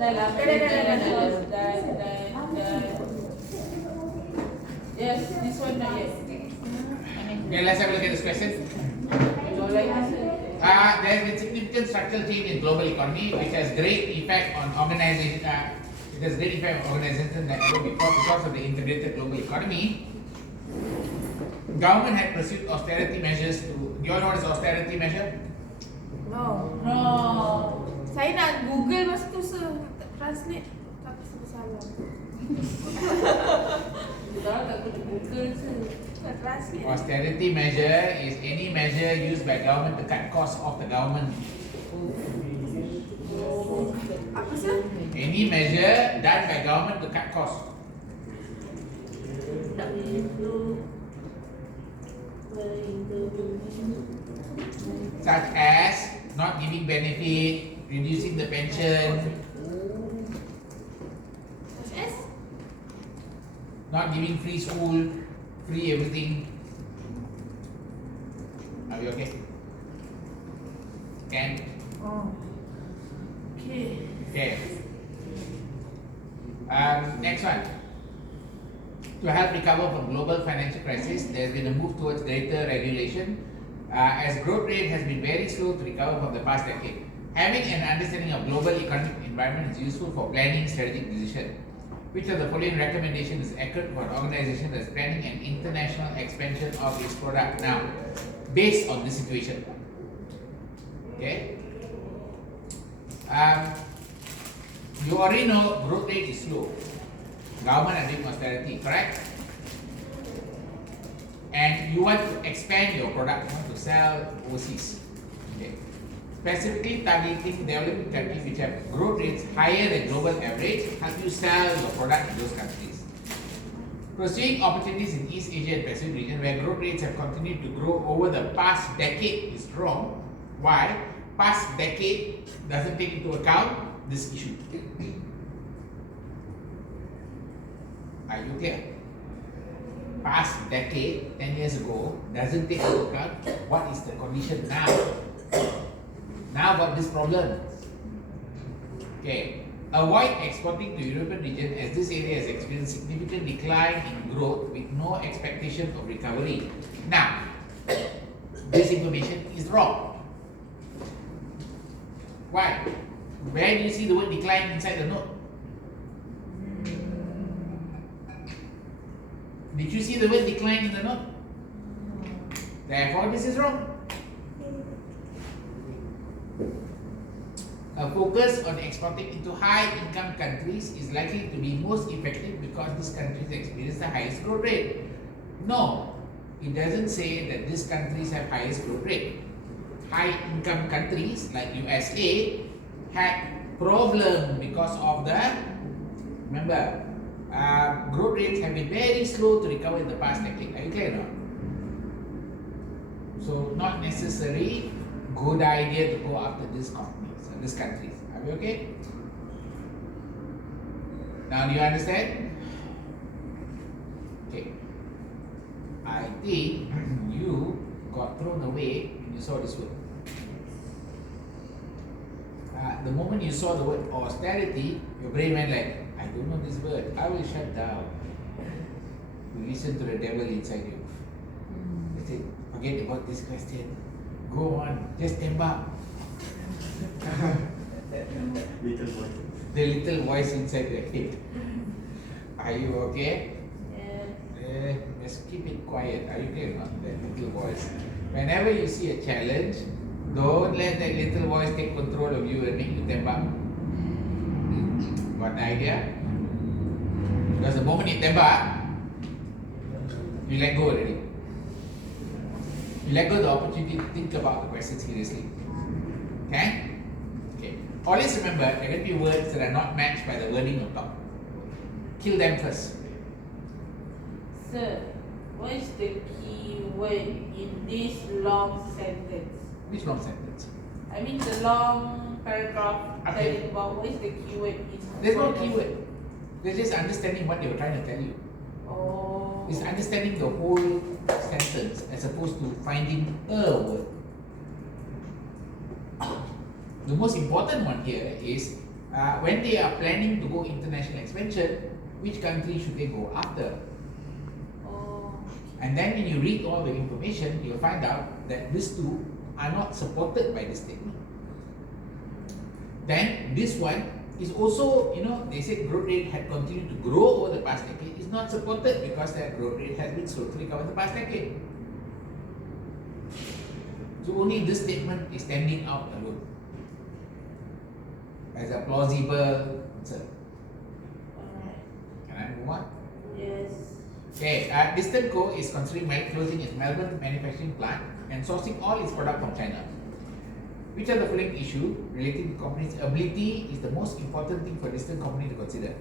Yes, this one not yet. Okay, let's have a look at this question. There has been significant structural change in global economy, which has great effect on organization. It has great effect on organizations that ever before because of the integrated global economy. Government had pursued austerity measures to. Do you all know what is austerity measure? No. Saya nak Google masa tu translate tapi salah. Translate. Austerity measure is any measure used by government to cut costs of the government. Apa sih? Any measure done by government to cut costs. Such as not giving benefit, reducing the pension, Such as? not giving free school, free everything. Are we okay? Can? Oh. Okay. Okay. Next one. To help recover from global financial crisis, there has been a move towards greater regulation, as growth rate has been very slow to recover from the past decade. Having an understanding of global economic environment is useful for planning strategic decision. Which of the following recommendations is accurate for an organization that is planning an international expansion of its product now, based on this situation? Okay. You already know growth rate is slow. Government are doing austerity, correct? And you want to expand your product, you want to sell overseas. Okay. Specifically targeting developing countries which have growth rates higher than global average, help you sell your product in those countries. Pursuing opportunities in East Asia and Pacific region where growth rates have continued to grow over the past decade is wrong. Why? Past decade doesn't take into account this issue. Are you clear? Past decade, 10 years ago, doesn't take into account what is the condition now. Now about this problem. Okay. Avoid exporting to European region as this area has experienced significant decline in growth with no expectation of recovery. Now, this information is wrong. Why? Where do you see the word decline inside the note? Did you see the word decline in the note? Therefore, this is wrong. A focus on exporting into high-income countries is likely to be most effective because these countries experience the highest growth rate. No, it doesn't say that these countries have highest growth rate. High-income countries like USA had problem because of the, remember, growth rates have been very slow to recover in the past decade. Are you clear now? So not necessarily good idea to go after these companies or these countries. Are we okay? Now do you understand? Okay. I think you got thrown away when you saw this word. The moment you saw the word austerity, your brain went like, I don't know this word. I will shut down. You listen to the devil inside you. They say, forget about this question. Go on, just tembak. Little voice. The little voice inside your head. Are you okay? Yeah. Just keep it quiet. Are you okay or not? That little voice. Whenever you see a challenge, don't let that little voice take control of you and make you tembak. Got the idea? Because the moment you tembak, you let go already. You let go of the opportunity to think about the question seriously. Okay? Okay. Always remember, there are going to be words that are not matched by the wording on top. Kill them first. Sir, what is the key word in this long sentence? Which long sentence? I mean the long paragraph Okay. telling about what is the keyword in. There's no keyword. There's just understanding what they were trying to tell you. Oh. It's understanding the whole sentence as opposed to finding a word. The most important one here is when they are planning to go international expansion, which country should they go after? Oh. And then when you read all the information, you'll find out that these two are not supported by this statement. Then this one is also, they said growth rate had continued to grow over the past decade. It's not supported because their growth rate has been slow to recover the past decade. So only this statement is standing out alone as a plausible answer. Alright. Can I move on? Yes. Okay, Distant Co is considering closing its Melbourne manufacturing plant and sourcing all its product from China. Which of the following issue relating to the company's ability is the most important thing for Distant Company to consider?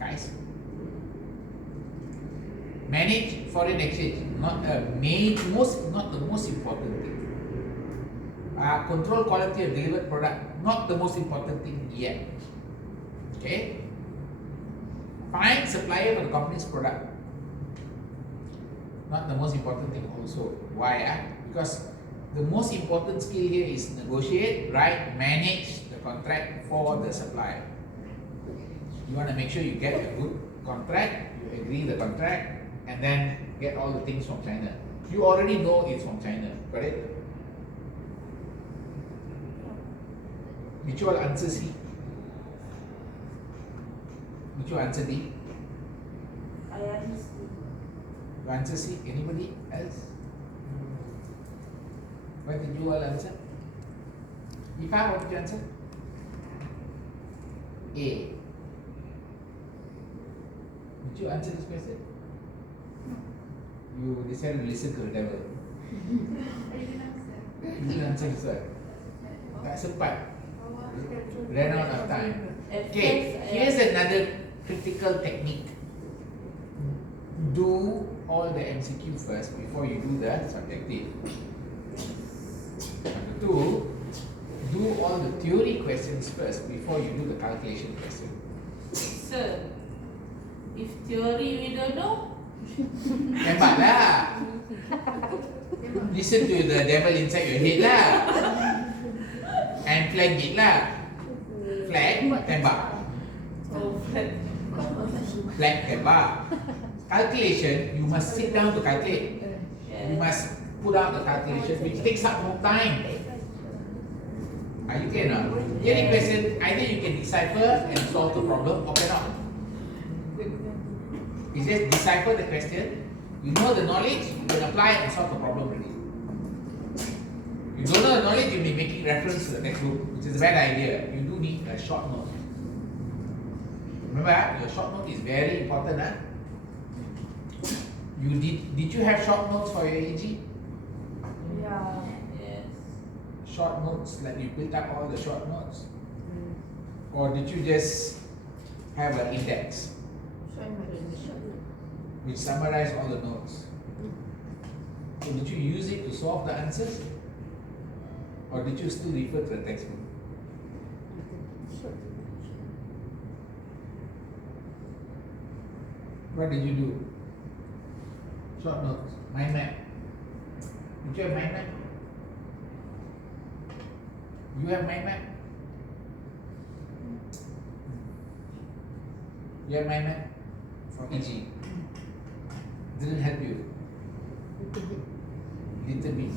Guys? Manage foreign exchange, not the most important thing. Control quality of delivered product, not the most important thing yet. Okay? Find supplier for the company's product, not the most important thing also. Why? Because the most important skill here is negotiate, manage the contract for the supplier. You want to make sure you get a good contract, you agree the contract, and then get all the things from China. You already know it's from China, correct? Which will answer C? Which will answer D? I understand. You answer C. Anybody else? What did you all answer? Ifa, what did you answer? A. Did you answer this question? You decided to listen to the devil. You didn't answer this one. Tak sempat. Ran out of time. Okay, here's another critical technique. Do all the MCQ first before you do the subjective. Number two, do all the theory questions first before you do the calculation question. Sir, if theory we don't know, Tembaklah. Listen to the devil inside your head lah. And flag it lah. Flag, tembak. oh, Flag, tembak. Calculation, you must sit down to calculate. You must put out the calculation, which takes up more time. Are you clear now? Theory question, either you can decipher and solve the problem or cannot. You just decipher the question, you know the knowledge, you can apply and solve the problem already. You don't know the knowledge, you'll be making reference to the textbook, which is a bad idea. You do need a short note. Remember, your short note is very important. Did you have short notes for your AG? Yeah. yes. Short notes, like you built up all the short notes? Or did you just have an index which summarized all the notes? So did you use it to solve the answers? Or did you still refer to the textbook? What did you do? Short notes, mind map. Did you have mind map? You have mind map? You have mind map? From EG. Didn't help you. Little bit.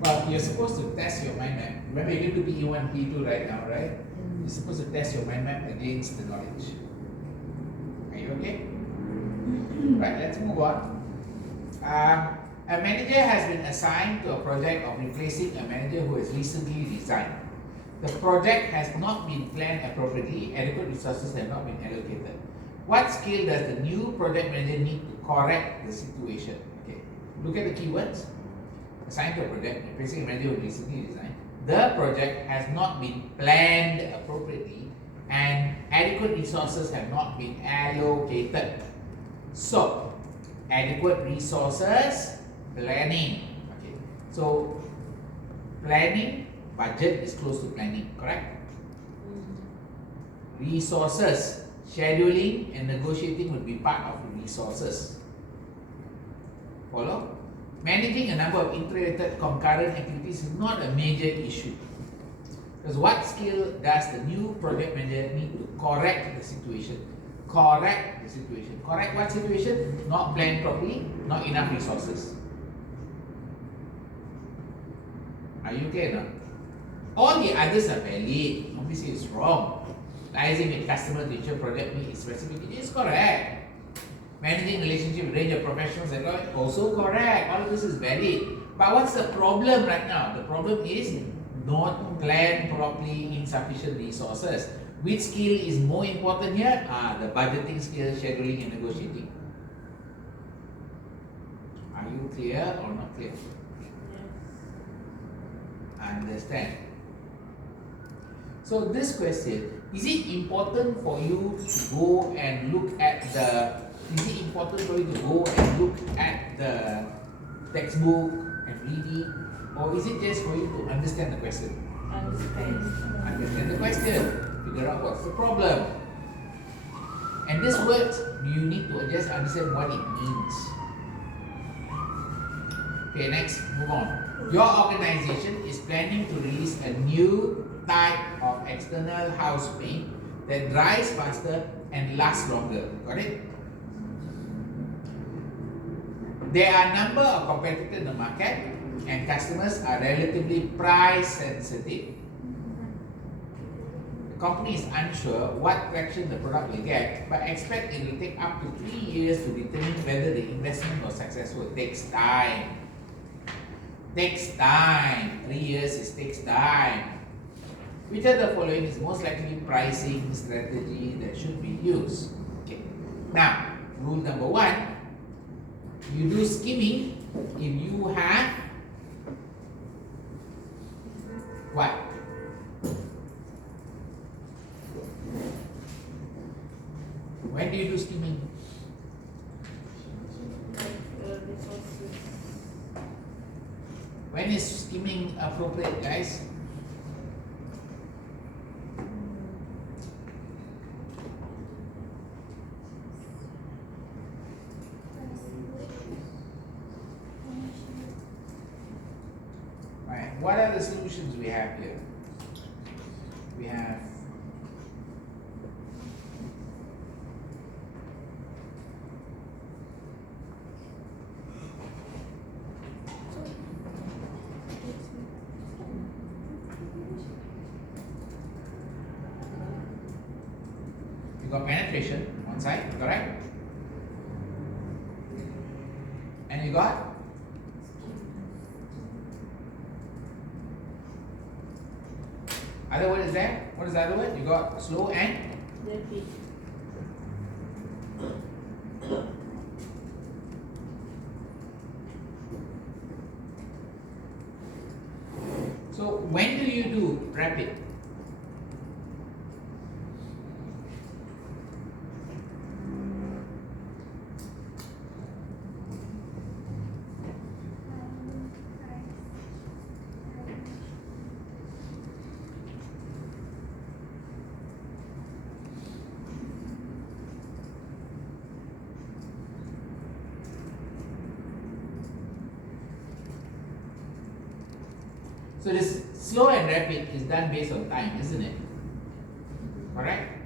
Well, you're supposed to test your mind map. Remember, you're going to be E1, P2 right now, right? You're supposed to test your mind map against the knowledge. Are you okay? Right, let's move on. A manager has been assigned to a project of replacing a manager who has recently resigned. The project has not been planned appropriately, adequate resources have not been allocated. What skill does the new project manager need to correct the situation? Okay, look at the keywords. Assigned to a project, replacing a manager who recently resigned. The project has not been planned appropriately and adequate resources have not been allocated. So, adequate resources, planning. Okay, so planning, budget is close to planning, correct? Resources, scheduling and negotiating would be part of the resources. Follow? managing a number of interrelated concurrent activities is not a major issue. Because what skill does the new project manager need to correct the situation? Correct the situation. Correct what situation? Not planned properly, not enough resources. Are you okay now? All the others are valid. Obviously it's wrong. Liaising with customer to ensure project meet its specification is correct. Managing relationship with range of professionals and all, also correct. All of this is valid. But what's the problem right now? The problem is not planned properly, insufficient resources. Which skill is more important here? The budgeting skill, scheduling and negotiating. Are you clear or not clear? Understand. So this question, is it important for you to go and look at the textbook and read it, or is it just for you to understand the question? Understand the question, figure out what's the problem. And this word, you need to just understand what it means. Okay, next, move on. Your organization is planning to release a new type of external house paint that dries faster and lasts longer. Got it? There are a number of competitors in the market and customers are relatively price sensitive. The company is unsure what traction the product will get, but expect it will take up to 3 years to determine whether the investment was successful. It takes time. Takes time. 3 years takes time. Which of the following is most likely pricing strategy that should be used? Okay. Now, rule number 1. You do skimming if you have what? When do you do skimming? When is skimming appropriate, guys? What are the solutions we have here? We have you got penetration one side, correct? And you got other word is there? What is the other word? You got slow and Rapid. so when do you do rapid? So this slow and rapid is done based on time, isn't it? Correct?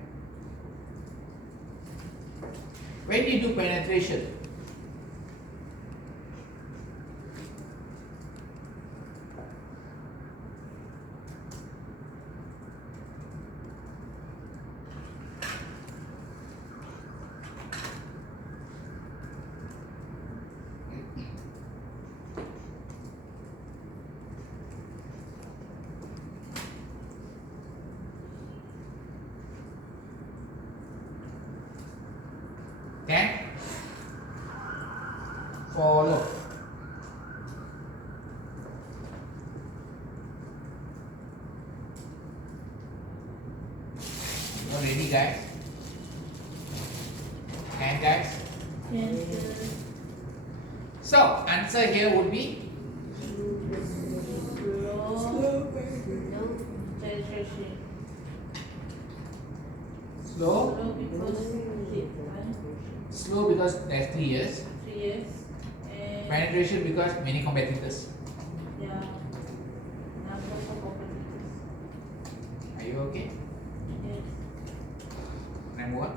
When do you do penetration? Can follow. You ready, guys? Can, guys? Yes. So answer here would be Slow penetration. slow. Slow because it takes time. Slow because there's 3 years. 3 years. And Penetration because many competitors. Yeah. Number of competitors. Are you okay? Yes. Number one.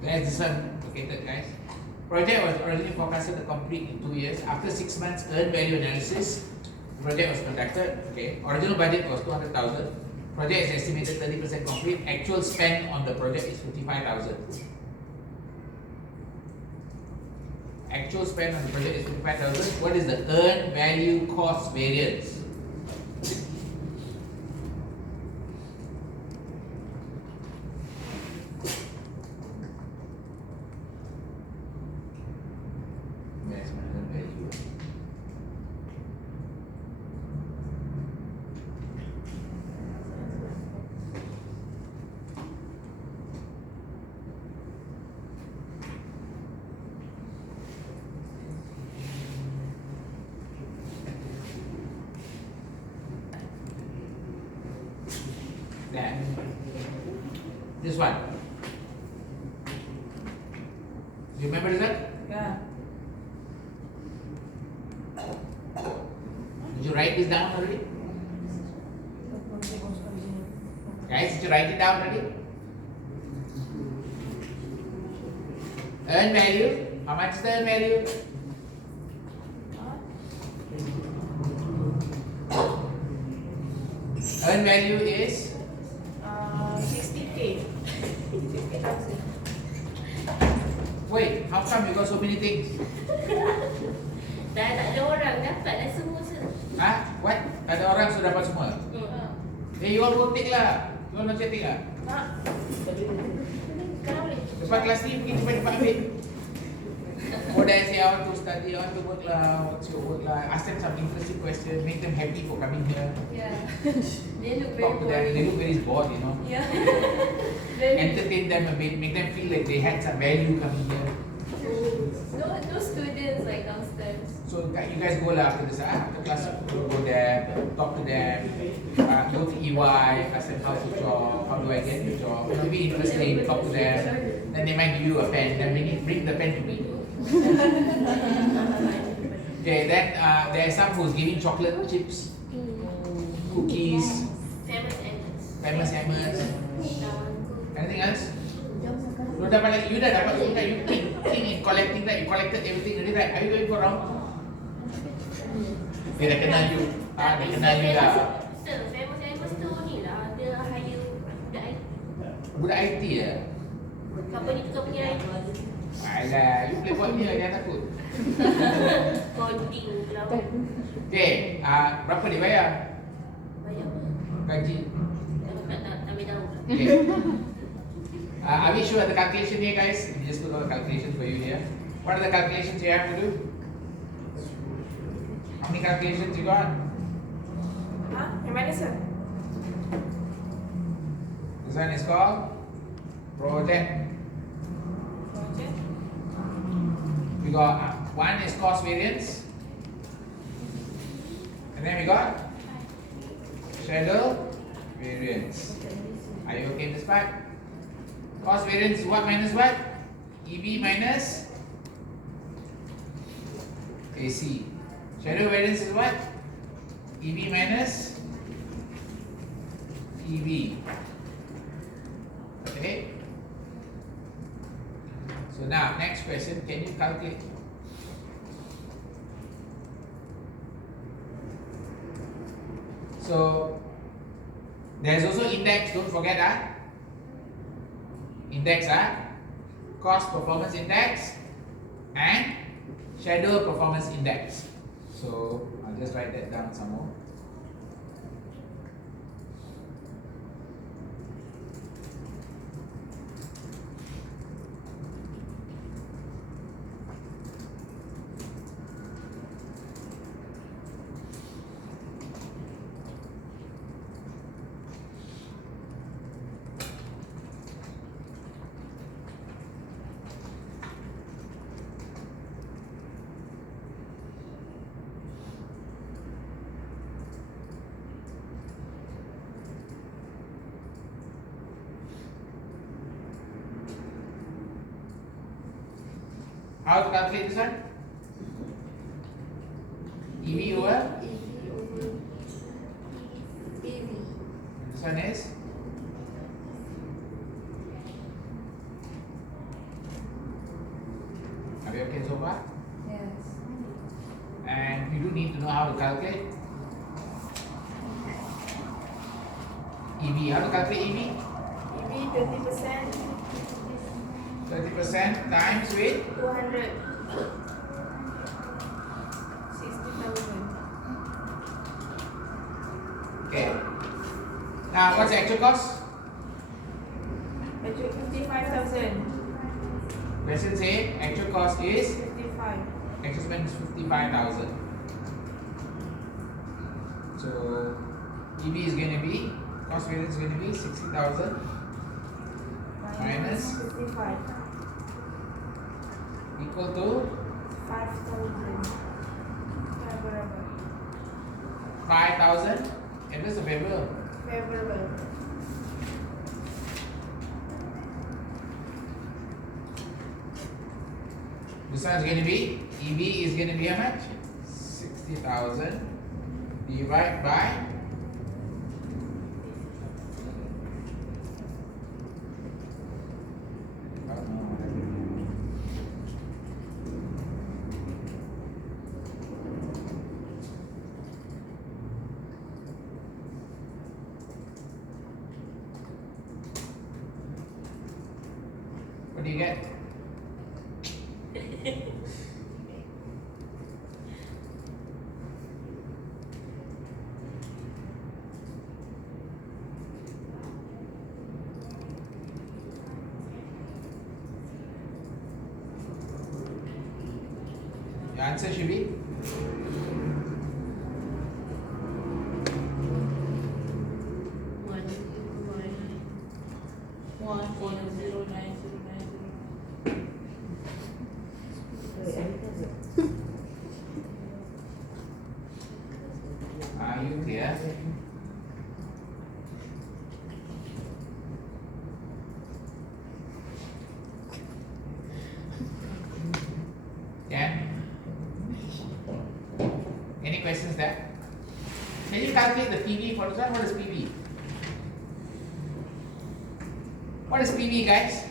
There's this one located, guys. Project was originally forecasted to complete in 2 years. After 6 months earned value analysis, the project was conducted. Okay, original budget was 200,000. Project is estimated 30% complete. Actual spend on the project is 55,000. Actual spend on the project is 55,000. What is the earned value cost variance? Then this one. You remember this one? Yeah. Did you write this down already? Guys, did you write it down already? Earn value. How much is the earn value? Earn value is 60K. 60,000. wait, how come you got so many things? Dah tak ada orang dapat lah semua. Huh? What? Tak ada orang sudah dapat semua? You all go take lah. You all nak take lah. Tak. Sekarang boleh. Lepas kelas ni pergi cepat-cepat ambil. Oh, that's it. I want to study, I want to work lah. What's your work lah? Ask them some interesting questions. Make them happy for coming here. Yeah. They look very Talk to them. They boring. look very bored, you know. Yeah. Very. Entertain them a bit. Make them feel like they had some value coming here. No students like downstairs. So you guys go lah after this. After class, go there, talk to them. Go to EY, ask them how's the job, how do I get the job. Maybe interesting. Talk to them. Then they might give you a pen. Then bring the pen to me. Okay, then there are some who's giving chocolate chips, cookies, famous hammers. Anything else? You dah dapat lagi, you dah dapat semua, you king in collecting that, you collected everything already, right? Are you going for round? Dia dah kenal you, dia kenal you dah. Famous tu ni lah, dia hire budak IT. Budak IT ya? Company IT. Alah, you play ball ni dia takut. Coding pula. Okay, berapa dia bayar? Banyak apa? Gaji? Tak ambil tahu. Okay. Are we sure the calculation here, guys? Let me just put all the calculations for you here. What are the calculations you have to do? How many calculations you got? Yang mana sir? This one is called project. We got one is cost variance, and then we got schedule variance. Are you okay in this part? Cost variance is what minus what? EB minus AC. Schedule variance is what? EB minus EB. Okay. So now, next question, can you calculate? So, there's also index, don't forget that. Index, cost performance index and schedule performance index. So, I'll just write that down some more. How to calculate this one? EV over? EV over PV. This one is? Are we okay so far? Yes. And you do need to know how to calculate EV. How to calculate EV? EV 30%, 30% times with 200. 60,000. okay. Now what's the actual cost? Actually 55,000. Question say actual cost is 55. actual spend is 55,000. So EV is going to be cost variance is going to be 60,000 minus 55. equal to 5,000. Favorable. 5,000. It is a favorable. Favorable. This one is going to be EV is going to be how much? 60,000 divided by what do you get? Your answer should be 1.090909. are you clear? Yeah? Any questions there? Can you calculate the PV for this one? What is PV? What is PV, guys?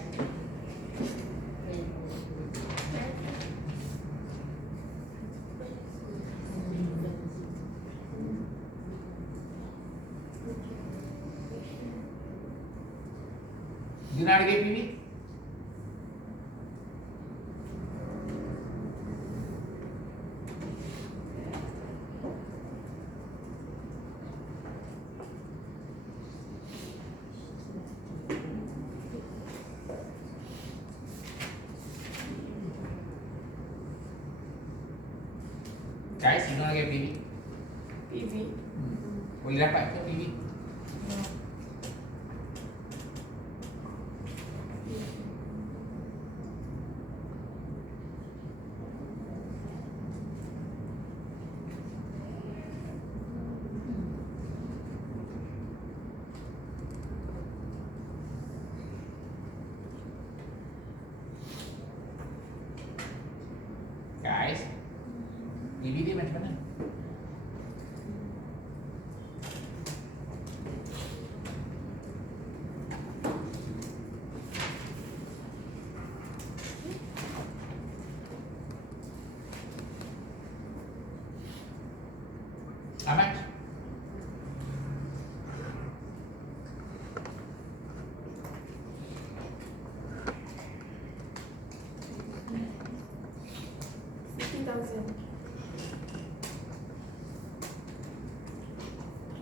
Do you know how to get PV? Guys, you know how to get PV? PV. Boleh dapat ke PV? Guys, PV dia macam mana? How much?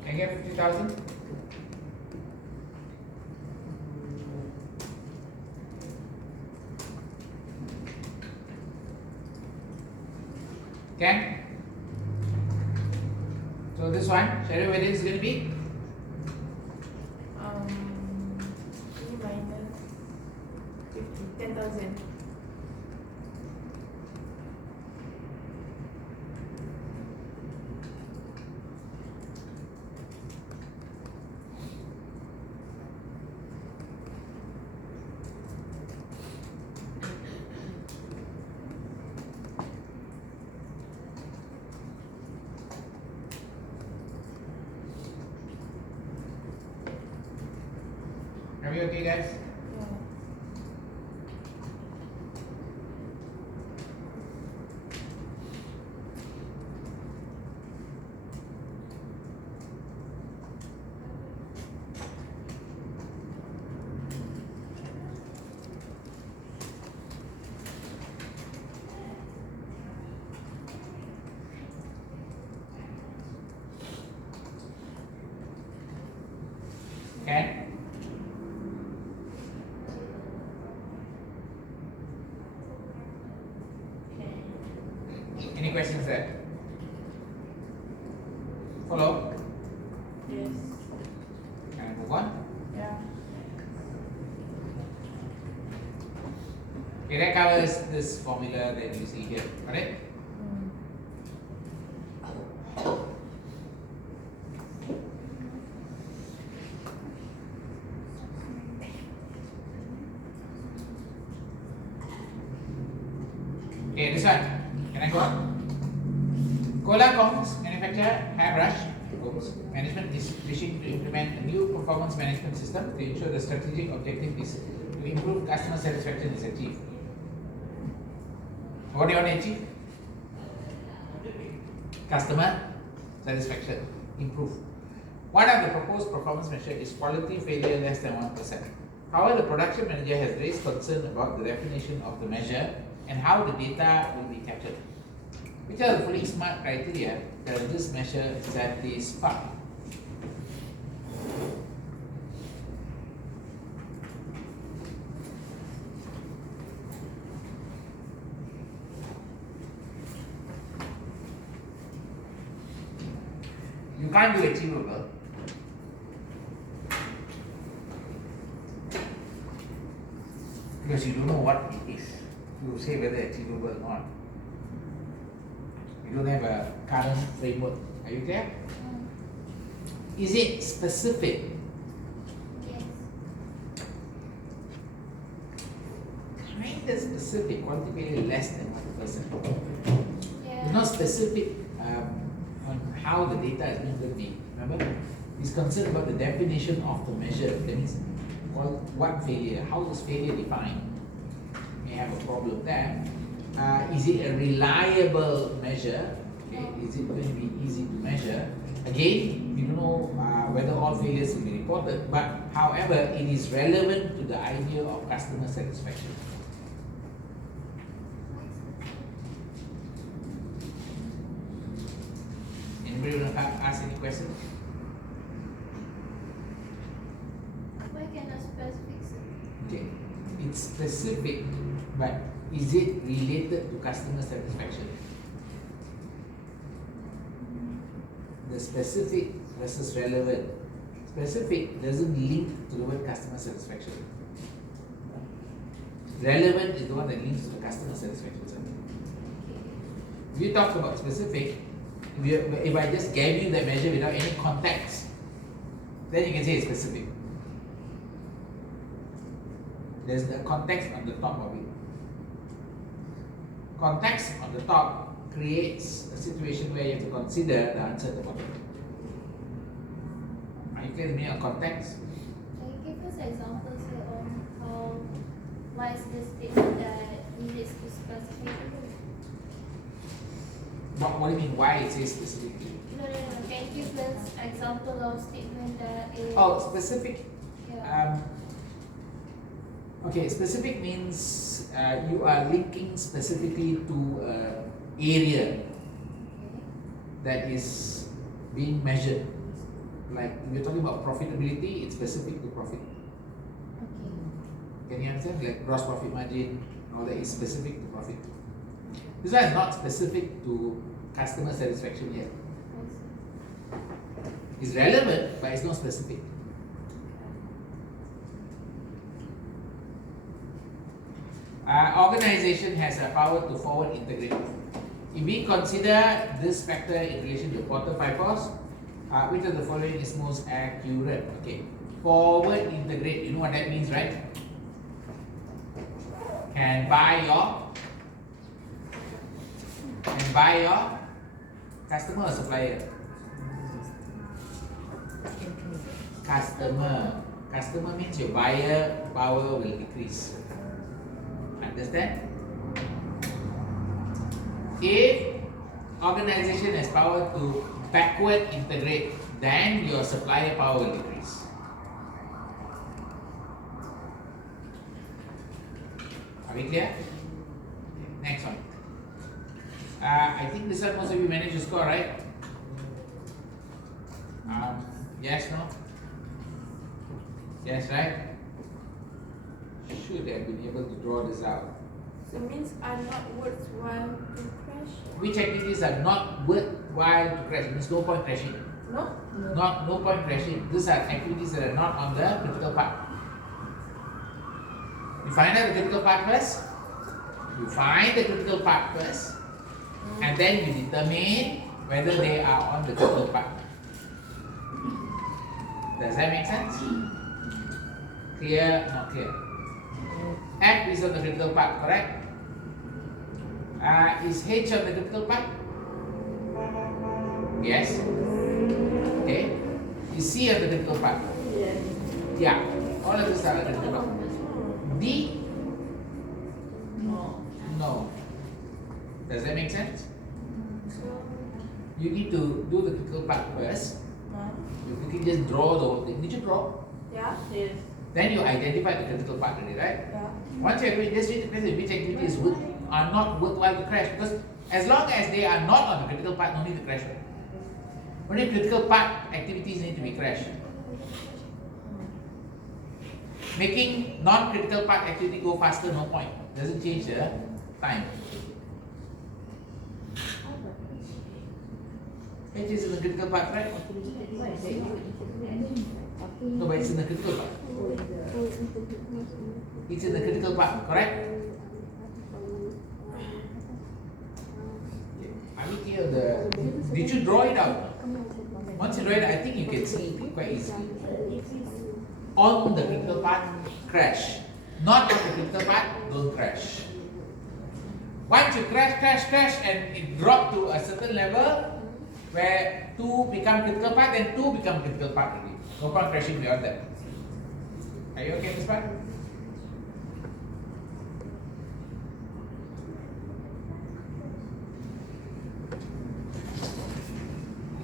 Can you get 50,000? Can? So this one, shall we where it is going to be? E minus 10,000. we okay, guys? Okay. Any questions there? Follow? Yes. Can I move on? Yeah. Okay, that covers this formula that you see here, correct? Okay, this one. Can I go on? Cola Combs manufacture hairbrush combs. Management is wishing to implement a new performance management system to ensure the strategic objective is to improve customer satisfaction is achieved. What do you want to achieve? Customer satisfaction, improve. One of the proposed performance measures is quality failure less than 1%. However, the production manager has raised concern about the definition of the measure and how the data will be captured. Which are the fully smart criteria that this measure satisfy? You can't do achievable. Because you don't know what it is. You say whether achievable or not. You don't have a current framework. Are you clear? Is it specific? Yes. Kind of specific, quantifiably less than 1%. Yeah. It's not specific on how the data is going to be. Remember? It's concerned about the definition of the measure. That means what failure, how is failure defined? May have a problem there. Is it a reliable measure? Okay. Is it going to be easy to measure? Again, you don't know whether all failures will be reported, but however, it is relevant to the idea of customer satisfaction. Anybody want to ask any questions? Why can a specific say? Okay, it's specific, but is it related to customer satisfaction? The specific versus relevant. Specific doesn't link to the word customer satisfaction. Relevant is the one that links to the customer satisfaction. If you talk about specific, if I just gave you that measure without any context, then you can say it's specific. There's the context on the top of it. Context on the top creates a situation where you have to consider the answer at the bottom. Are you clear with me on context? Can you give us examples here on how why is this statement that needs to specify? What do you mean? Why it says specifically? No. Can you give us example of statement that is Oh, specific. yeah. Okay, specific means you are linking specifically to an area that is being measured. Like if you're talking about profitability, it's specific to profit. Okay. Can you understand? Like gross profit margin, all that is specific to profit. This one is not specific to customer satisfaction yet. It's relevant, but it's not specific. Organization has a power to forward integrate. If we consider this factor in relation to the bottom 5 costs, which of the following is most accurate? Okay, forward integrate. You know what that means, right? Can buy your customer or supplier? Customer Customer means your buyer power will decrease. Understand? If organization has power to backward integrate, then your supplier power will decrease. Are we clear? Next one. I think this one most of you managed to score, right? Yes, no? Yes, right? Should have been able to draw this out. So means are not worthwhile to crash. Which activities are not worthwhile to crash? It means no point crashing. No? No point crashing. These are activities that are not on the critical path. You find out the critical path first. You find the critical path first, and then you determine whether they are on the critical path. Does that make sense? Clear? Not clear? F is on the critical path, correct? Is H on the critical path? Yes. Okay. Is C on the critical path? Yes. Yeah. All of these are on the critical path. D? No. No. Does that make sense? So, You need to do the critical path first. huh? You can just draw the whole thing. Did you draw? Yeah? Yes. Then you identify the critical path already, right? Yeah. Once you agree, just read the question which activities are not worthwhile to crash, because as long as they are not on the critical path, no need to crash. Only critical path activities need to be crashed. Making non-critical path activity go faster, no point. Doesn't change the time. H is in the critical path, right? No, but it's in the critical path. It's in the critical path, correct? Are we clear? Did you draw it out? Once you draw it, I think you can see it quite easily. On the critical path, crash. Not on the critical path, don't crash. Once you crash, and it dropped to a certain level where 2 become critical path, then 2 become critical path already. No point crashing beyond that. Are you okay with this part?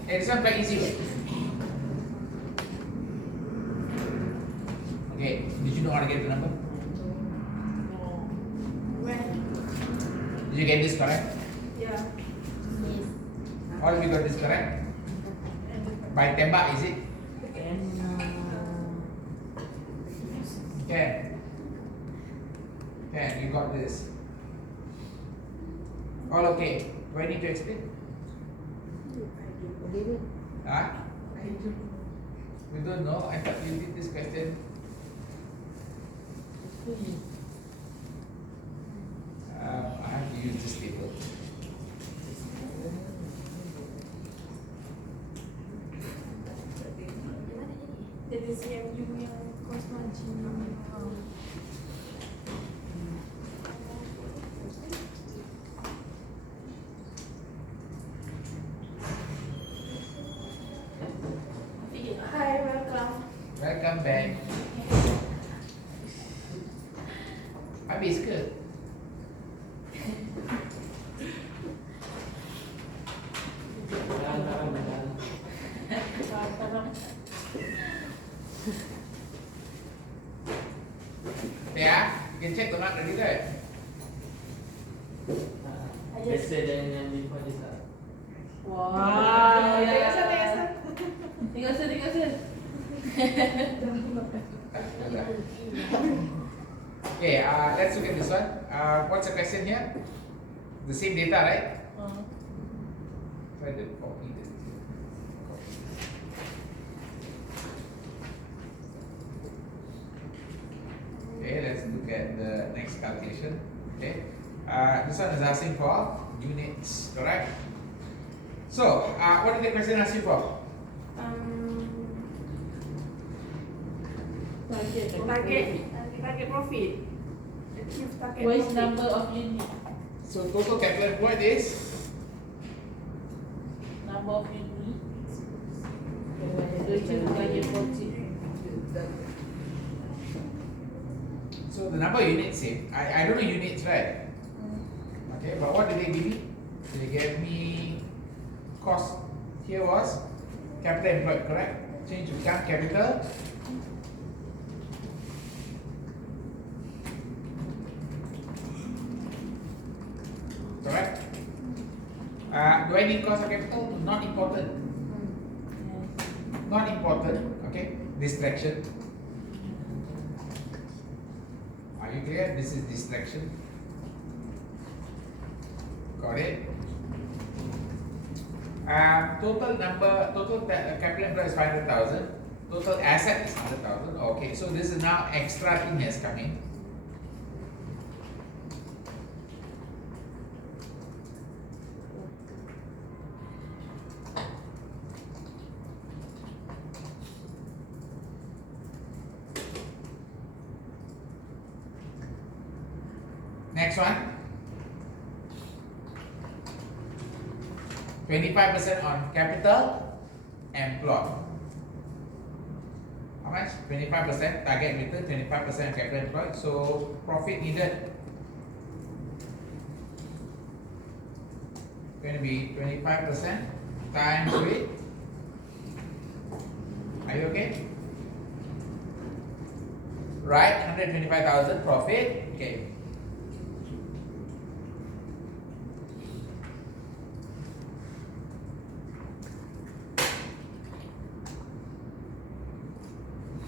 It's not quite easy. Okay, did you know how to get the number? When? Did you get this correct? Yeah. All of you got this correct? By tembak, is it? Ken, you got this. All okay. Do I need to explain? Huh? You don't know? I thought you did this question. I have to use this table. Jadi CMU yang kosong Hi, welcome. Welcome back. Habis ke? Yeah, you can check the mark already, right? Better than before this lah. Wow. Tengok sen. Okay, let's look at this one. What's the question here? The same data, right? Try to copy this. Okay, let's look at the next calculation. Okay, this one is asking for units, correct? So, what did the question ask you for? Target profit. Achieve target What is profit. number of unit? So, total capital employed is Number of unit. To achieve target profit. number of units same. I don't know units, right? Okay, but what did they give me? They gave me cost. Here was capital employed, correct? Change to become capital. Correct? Do I need cost of capital? Not important. Not important. Okay? Distraction. Are you clear? This is distraction. Got it? Total capital employed is 500,000. Total asset is 100,000. Okay, so this is now extra thing has come in. Next one. 25% on capital employed. How much? 25%. Target return 25% on capital employed. So profit needed going to be 25% times with. Are you okay? Right, 125,000 profit. Okay.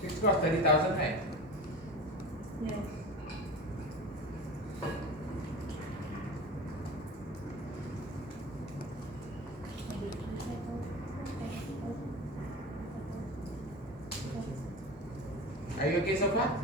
Fixed cost 30,000, right? Yes. Are you okay so far?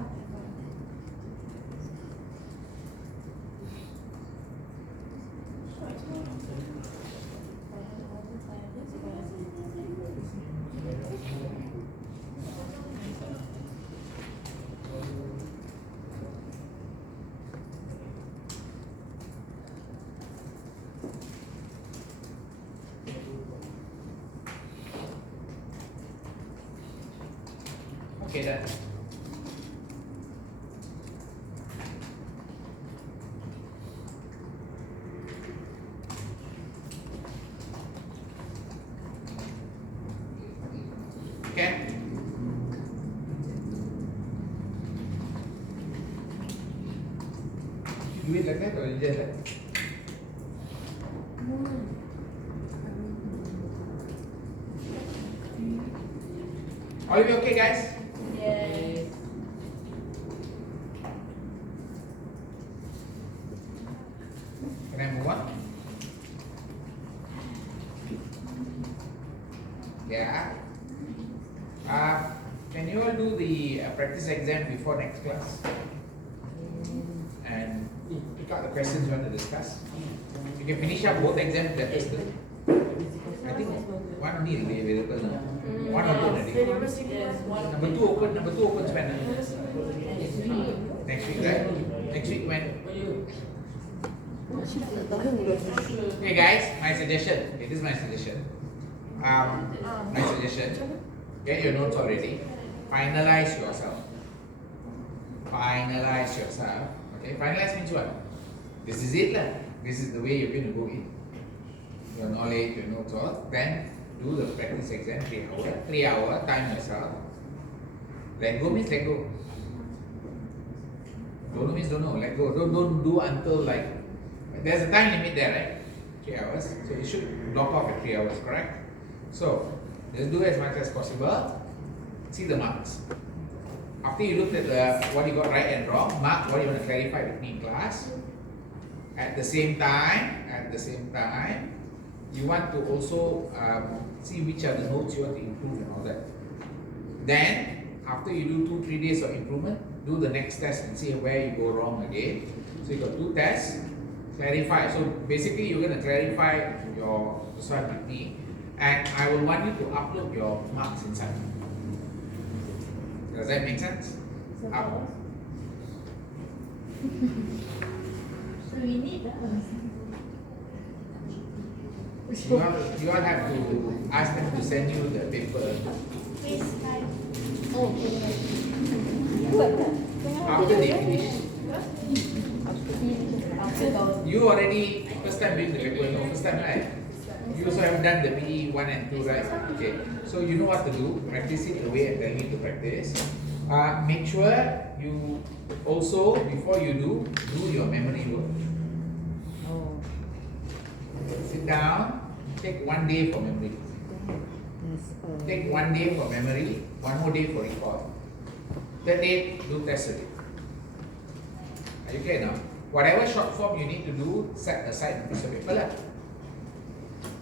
Okay, done. Okay. Do it like that or you just like all of you okay, guys? Yes. Can I move on? Yeah. Can you all do the practice exam before next class? And pick out the questions you want to discuss. You can finish up both exams that is good. I think one only will be available now. One open already. Yes, one. Number two open when? Next week, right? Next week when? Hey guys, my suggestion. Okay, this is my suggestion. My suggestion. Get your notes already. Finalize yourself. Finalize yourself. Okay, finalize means what? This is it lah. This is the way you're going to go in. Your knowledge, your notes all. Then do the practice exam 3 hours. 3 hours, time yourself. Let go means let go. Don't know means don't know. Let go. Don't do until like there's a time limit there, right? 3 hours. So you should block off at 3 hours, correct? So just do as much as possible. See the marks. After you looked at what you got right and wrong, mark what you want to clarify with me in class. At the same time, you want to also see which are the notes you want to improve and all that. Then, after you do 2-3 days of improvement, do the next test and see where you go wrong again. So you got 2 tests, clarify. So basically, you're going to clarify your one with me, and I will want you to upload your marks inside. Does that make sense? Up. So we need that. You all have to ask them to send you the paper. Oh, After they finish. You already first time doing the paper, no? First time, right? You also have done the PE 1 and 2, right? Okay. So you know what to do. Practice it the way I'm telling you to practice. Make sure you also, before you do your memory work. Sit down, take 1 day for memory. Take 1 day for memory, 1 more day for recall. Third day, do test it. Are you okay now? Whatever short form you need to do, set aside a piece of paper lah.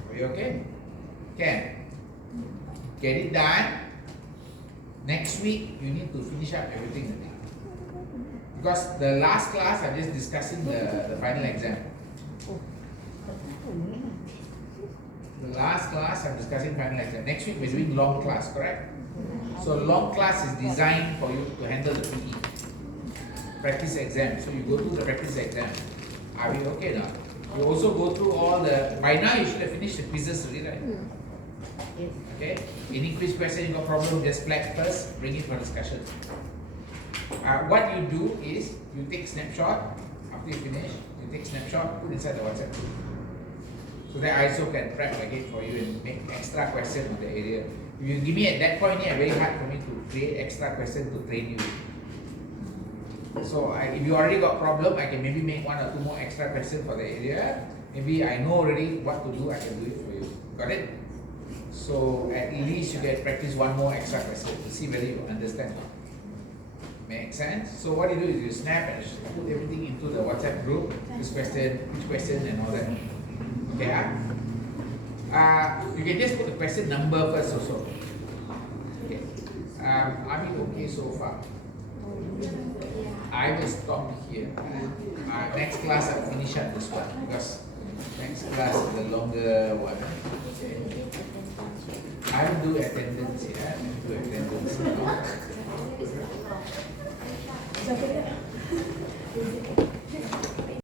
Are you okay? Can. Get it done. Next week, you need to finish up everything already. Because the last class, I'm just discussing the final exam. The last class, I'm discussing final exam. Next week, we're doing long class, correct? So long class is designed for you to handle the PE. Practice exam. So you go through the practice exam. Are we okay now? You also go through all the, by now you should have finished the quizzes already, right? Okay? Any quiz question you got problem, just flag first, bring it for discussion. What you do is, you take snapshot, after you finish, you take snapshot, put inside the WhatsApp group. So that I also can prep again for you and make extra question on the area. If you give me at that point, it's very hard for me to create extra question to train you. So if you already got problem, I can maybe make 1 or 2 more extra questions for the area. Maybe I know already what to do, I can do it for you. Got it? So at least you can practice 1 more extra question to see whether you understand. Make sense? So what you do is you snap and put everything into the WhatsApp group, this question, which question and all that. Okay, you can just put the question number first also. Okay. Are we okay so far? I will stop here. Next class I'll finish up this one because next class is the longer one. Okay. I will do attendance here. I will do attendance now.